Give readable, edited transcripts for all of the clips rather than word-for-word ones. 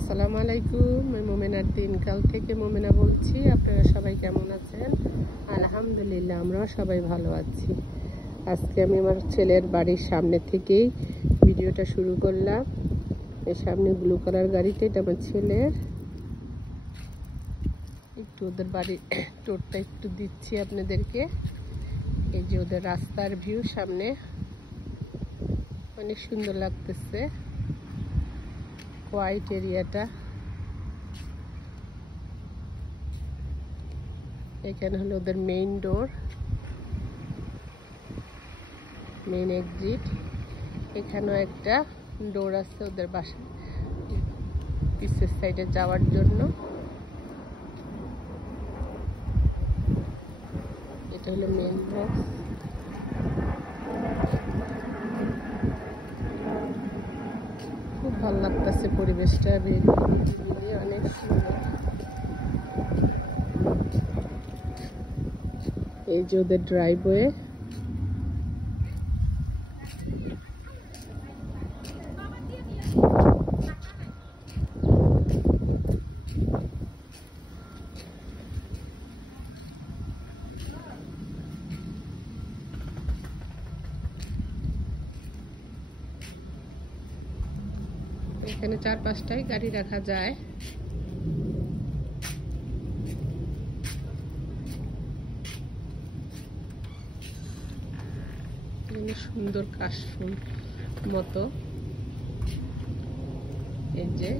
আসসালামু আলাইকুম। আমি মোমেনার দিনকাল থেকে মোমেনা বলছি। আপনারা সবাই কেমন আছেন? আলহামদুলিল্লাহ, আমরাও সবাই ভালো আছি। আজকে আমি আমার ছেলের বাড়ির সামনে থেকেই ভিডিওটা শুরু করলাম। এর সামনে ব্লু কালার গাড়িটা, এটা আমার ছেলের। একটু ওদের বাড়ির টোরটা একটু দিচ্ছি আপনাদেরকে। এই যে ওদের রাস্তার ভিউ, সামনে অনেক সুন্দর লাগতেছে। হোয়াইট এরিয়াটা, এখানে হলো ওদের মেইন ডোর, মেইন এক্সিট। এখানেও একটা ডোর আছে ওদের বাসা পিছের সাইডে যাওয়ার জন্য। এটা হলো মেইন বক্স। খুব ভালো লাগতেছে পরিবেশটা, অনেক সুন্দর। এই যে ওদের ড্রাইভওয়ে, এখানে 4-5টাই গাড়ি রাখা যায়। সুন্দর কাশফুল মতো। এই যে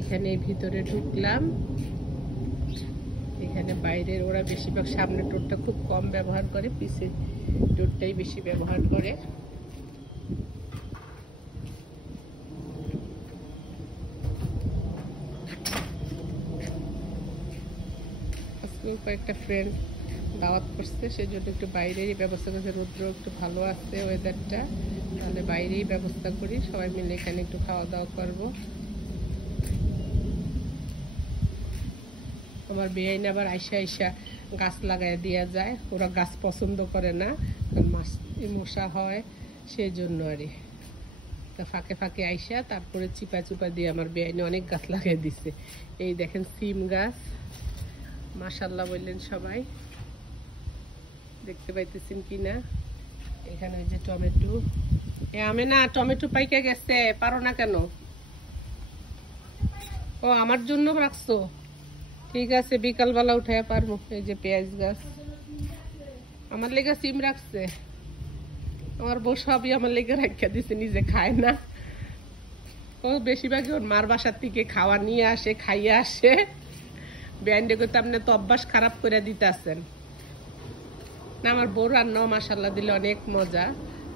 এখানে ভিতরে ঢুকলাম, এখানে বাইরের ওরা বেশিরভাগ সামনের ডোরটা খুব কম ব্যবহার করে, পিছে ডোরটাই বেশি ব্যবহার করে। কয়েকটা ফ্রেন্ড দাওয়াত করছে, সেজন্য একটু বাইরেরই ব্যবস্থা করছে। রৌদ্র একটু ভালো আছে ওয়েদারটা, তাহলে বাইরেই ব্যবস্থা করি, সবাই মিলে এখানে একটু খাওয়া দাওয়া করবো। আমার বেআইন আবার আইসা গাছ লাগাই দেওয়া যায়, ওরা গাছ পছন্দ করে না, মশা হয় সেই জন্য আরই। তা ফাঁকে ফাঁকে আইসা তারপরে চিপা চুপা দিয়ে আমার বেআইনে অনেক গাছ লাগাই দিছে। এই দেখেন সিম গাছ, মাশাআল্লাহ বললেন সবাই, দেখতে পাইতেছেন কিনা। এখানে ওই যে টমেটো, আমি না টমেটো পাইকে গেছে, পারো না কেন? ও আমার জন্য রাখছো, ঠিক আছে, বিকালবেলা উঠে পারবো। এই যে পেঁয়াজ গাছ, আমার লেগে সিম রাখছে, আমার বউ সবই আমার লেগে রাখা দিছে, নিজে খায় না। ও বেশিরভাগই ওর মার বাসার থেকে খাওয়া নিয়ে আসে, খাইয়ে আসে। ব্যান্ডে করতে আপনি তো অভ্যাস খারাপ করে দিতেছেন না। আমার বউ রান্নাও মাশাআল্লাহ দিলে অনেক মজা।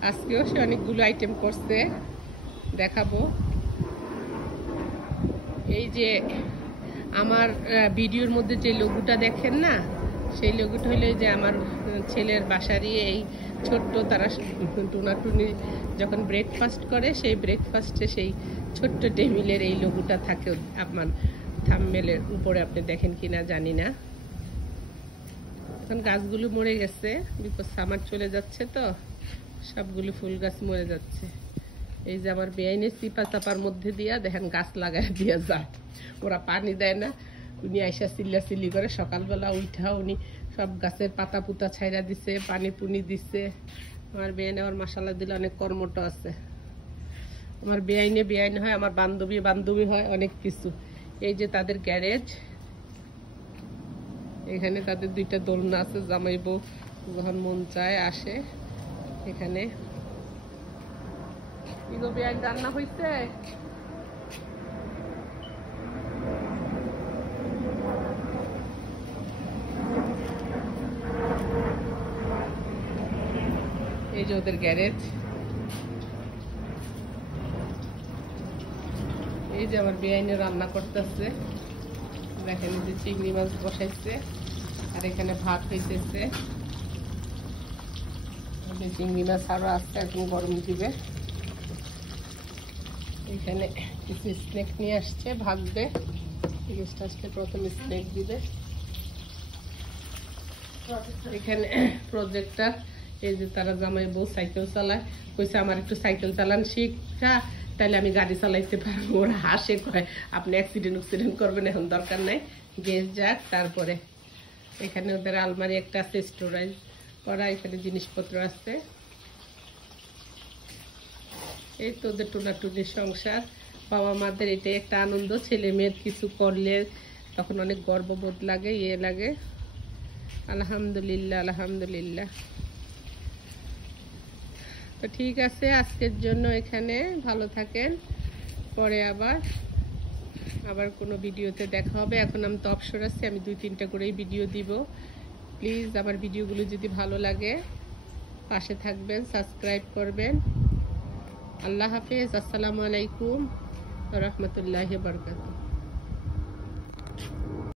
আজকেও সে অনেকগুলো আইটেম করছে, দেখাবো। এই যে আমার ভিডিওর মধ্যে যে লোগোটা দেখেন না, সেই লোগোটা হলো যে আমার ছেলের বাসারই এই ছোট্ট, তারা টুনাটুনি যখন ব্রেকফাস্ট করে, সেই ব্রেকফাস্টে সেই ছোট্ট টেবিলের এই লোগোটা থাকে আমার থাম্বনেলের উপরে। আপনি দেখেন কিনা জানি না। এখন গাছগুলো মরে গেছে, বিকজ সামার চলে যাচ্ছে তো সবগুলো ফুল গাছ মরে যাচ্ছে। এই যে আমার বেআইনের চিপা চাপার মধ্যে দিয়া দেখেন গাছ লাগাই দিয়া যায়, ওরা পানি দেয় না। উনি আইসা চিল্লাচিল্লি করে, সকালবেলা উঠা উনি সব গাছের পাতা পুতা ছাইরা দিছে, পানি পুনি দিছে। আমার বেআইনে আমার মাশাআল্লাহ দিলে অনেক কর্মঠ আছে। আমার বেআইন হয়, আমার বান্ধবী হয়, অনেক কিছু। এই যে তাদের গ্যারেজ, এখানে তাদের 2টা দোলনা আছে, জামাই বউ যখন মন চায় আসে এখানে। বেআইন রান্না হয়েছে, এই যে ওদের গ্যারেজ। এই যে আমার বেআইনে রান্না করতেছে, দেখেন যে চিংড়ি মাছ বসাইছে, আর এখানে ভাত হইতেছে। চিংড়ি মাছ আরো আসতে এখন গরম দিবে। এখানে কিছু স্ন্যাক নিয়ে আসছে, ভাজবে। গেস্ট আসলে প্রথমে স্ন্যাক দিবে। এখানে প্রজেক্টর, এই যে তারা জামাই বউ সাইকেল চালায়, কইছে আমার একটু সাইকেল চালান শিক্ষা, তাহলে আমি গাড়ি চালাইতে পারবো। ওরা হাসে, কয় আপনি অ্যাক্সিডেন্ট করবেন, এখন দরকার নাই, গ্যাস যাক তারপরে। এখানে ওদের আলমারি একটা আছে স্টোরেজ করা, এখানে জিনিসপত্র আছে। এই তো ওদের টোনাটুনি সংসার। বাবা মাদের এটাই একটা আনন্দ, ছেলে মেয়ের কিছু করলে তখন অনেক গর্ববোধ লাগে, ইয়ে লাগে। আলহামদুলিল্লাহ আলহামদুলিল্লাহ। তো ঠিক আছে, আজকের জন্য এখানে, ভালো থাকেন। পরে আবার কোনো ভিডিওতে দেখা হবে। এখন আমি তো অবসর আছি, আমি 2-3টা করেই ভিডিও দিব। প্লিজ আমার ভিডিওগুলো যদি ভালো লাগে পাশে থাকবেন, সাবস্ক্রাইব করবেন। আল্লাহ হাফেজ। আসসালামু আলাইকুম ওয়া রাহমাতুল্লাহি ওয়া বারাকাতুহু।